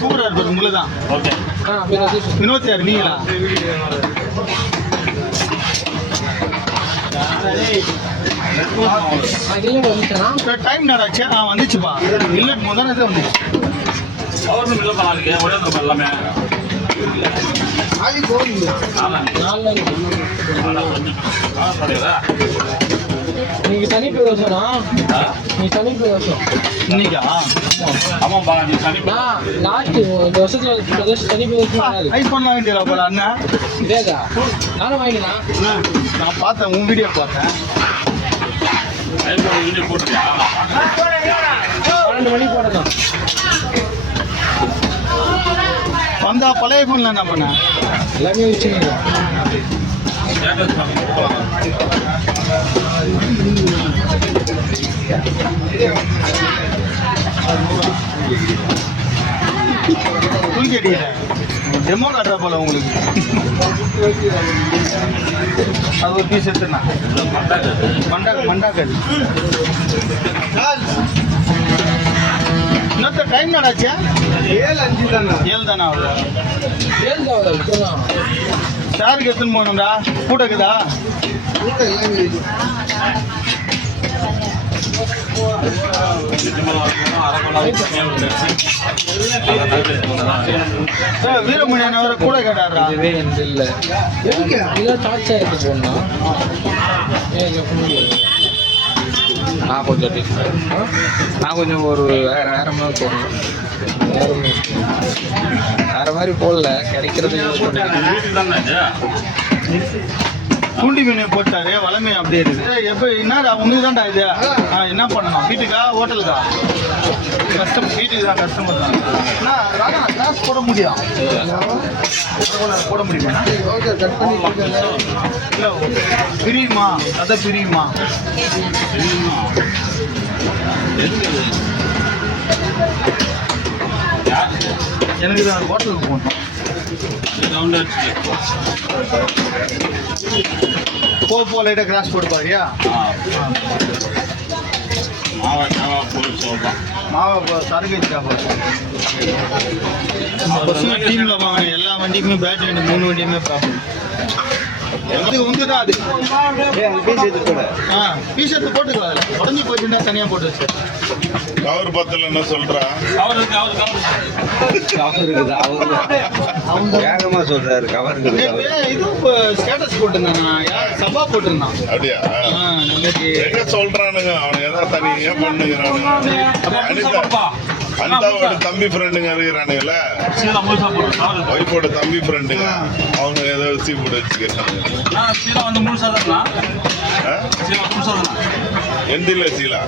சூப்பரா இருப்பாரு உங்களை தான். வினோத் சார் நீங்களா? டைம் நடாச்சு வந்துச்சுப்பா. இல்லை முதல்ல வந்துச்சு. எல்லாமே நீங்க சனி பிரதோஷனா? நீ சனி பிரதோஷம் இன்னைக்கா? ஆமாப்பா, நீ சனி லாஸ்ட் இந்த வருஷத்துல பிரதோஷம் சனி பிரதோஷம் ஐஃபோன்லாம் வேண்டியதா போல அண்ணா? இதேதா நானும் வாங்கினேன். நான் பார்த்தேன், உன் வீடியோ பார்த்தேன். போட்டியா? 12 மணிக்கு போடணும். வந்தா பழைய ஐஃபோன்ல என்ன பண்ண? எல்லாமே வச்சுருங்க. கேட்டீங்க டெமோ காட்டுற போல உங்களுக்கு. அது ஒரு பீஸ் எடுத்துனா மண்டாக்கல். இன்னொருத்த டைம் நடாச்சா? 7:05 தானே. 7 தானே ஆகுது. 7 தான். சாருக்கு எடுத்துன்னு போகணும்டா. கூட்ட இருக்குதா? வீரமணியான அவரை கூட கேட்டாரா? இல்லை இதான் டார்ச் ஆகிட்டு போடணும். நான் கொஞ்சம் ஒரு வேற மாதிரி போடணும். வேற மாதிரி போடல, கிடைக்கிறது தூண்டி மீன் போட்டாரு. வளமை அப்படியே இருக்கு. எப்போ என்ன உங்களுக்கு தான்டா இது? என்ன பண்ணணும்? வீட்டுக்கா ஹோட்டலுக்கா? கஸ்டமர் வீட்டுக்கு தான். கஸ்டமர் தான். என்ன கிளாஸ் போட முடியும்? போட முடியுமா? இல்லை பிரியுமா? அதை பிரியுமா? எனக்கு தான் ஹோட்டலுக்கு போகணும். போ லைட்டாக கிராஸ் போட்டு பாரியா? மாவா சரக்கு டீம்ல வாங்க. எல்லா வண்டிக்குமே பேட் வண்டி 3 வண்டியுமே ப்ராப்ளம். அதுக்கு வந்துதான் அது டிஷர்ட் போட்டுக்கலாம். உடஞ்சி போச்சுன்னா தனியாக போட்டு வச்சு கவர் பத்தல என்ன சொல்றா? வேகமா சொல்றாரு. கவர் இதுவும் ஸ்டேட்டஸ் போட்டிருந்தான். சபா போட்டிருந்தான். அப்படியா? எங்க சொல்றானுங்க அவனுங்க ஏதாவது தனியா பண்ணுங்கிறானுங்க. அனிதாவோட தம்பி ஃப்ரெண்டுங்க இருக்கிறானுங்கல்ல, ஒய்ஃபோட தம்பி ஃப்ரெண்டுங்க, அவங்க ஏதோ சீ போட்டு வச்சுக்கிறாங்க. முழுசாதான் எந்தில சீலா